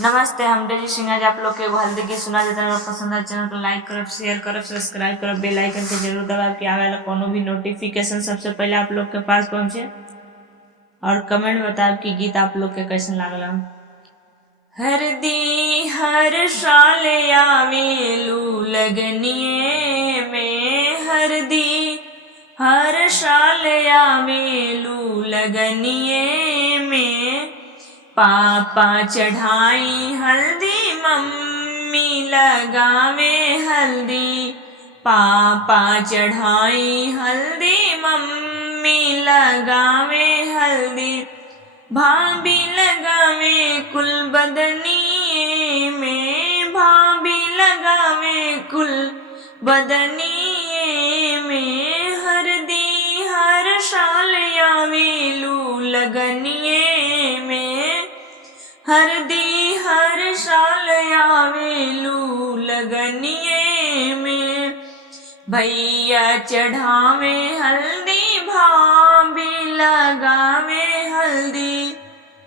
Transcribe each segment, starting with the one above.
नमस्ते, हम डेजी सिंह। आज आप लोग के एगो हल्दी गीत सुना जाता है। पसंद है चैनल को लाइक करब, शेयर करब, सब्सक्राइब करब, बेल आइकन के जरूर दबाब कि आवे वाला कोनो भी नोटिफिकेशन सबसे पहले आप लोग के पास पहुंचे। और कमेंट बताब कि गीत आप लोग के कैसन लागला। हरदी हर साल आवेलू लगनिए में, हरदी हर साल आवेलू लगनिए में। पापा चढ़ाई हल्दी, मम्मी लगावे हल्दी। पापा चढ़ाई हल्दी, मम्मी लगावे हल्दी। भाभी लगावे कुल बदनिए में, भाभी लगावे कुल बदनिए में। हरदी हर साल आवेलू लगनिए में, हरदी हर साल आवेलू लगनिए में। भैया चढ़ावे हल्दी, भाभी लगावे हल्दी।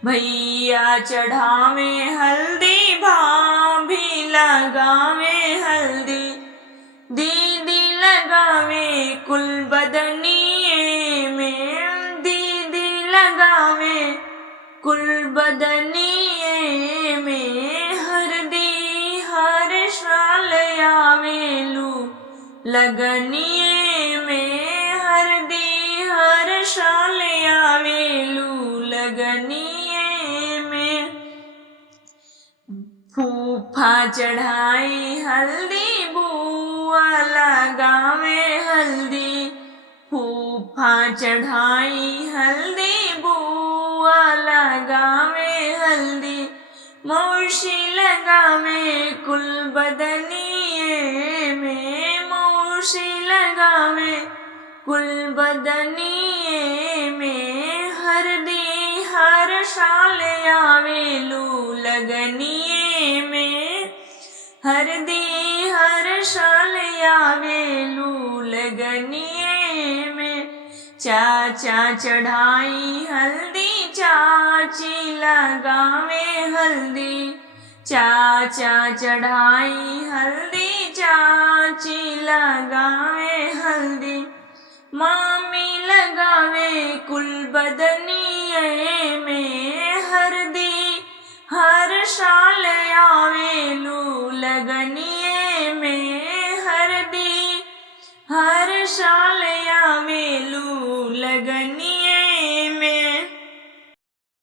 भैया चढ़ावे हल्दी, भाभी लगावे हल्दी। दीदी लगावे कुल बदनिए में, दीदी लगावे कुल बदनिए में। हरदी हर साल आवेलू लगनिए में, हरदी हर साल आवेलू लगनिए में। फूफा चढ़ाई हल्दी, बुआ लगावे हल्दी। फूफा चढ़ाई हल्दी, बुआ लगावे हल्दी। मौसी लगावे कुल बदनिए में, मौसी लगावे कुल बदनिए में। हरदी हर साल आवेलू लगनिए में, हरदी हर साल आवेलू लगनिए में। चाचा चढ़ाई हल्दी, चाची लगावे हल्दी। चाचा चढ़ाई हल्दी, चाची लगावे हल्दी। मामी लगावे कुल बदनिए में,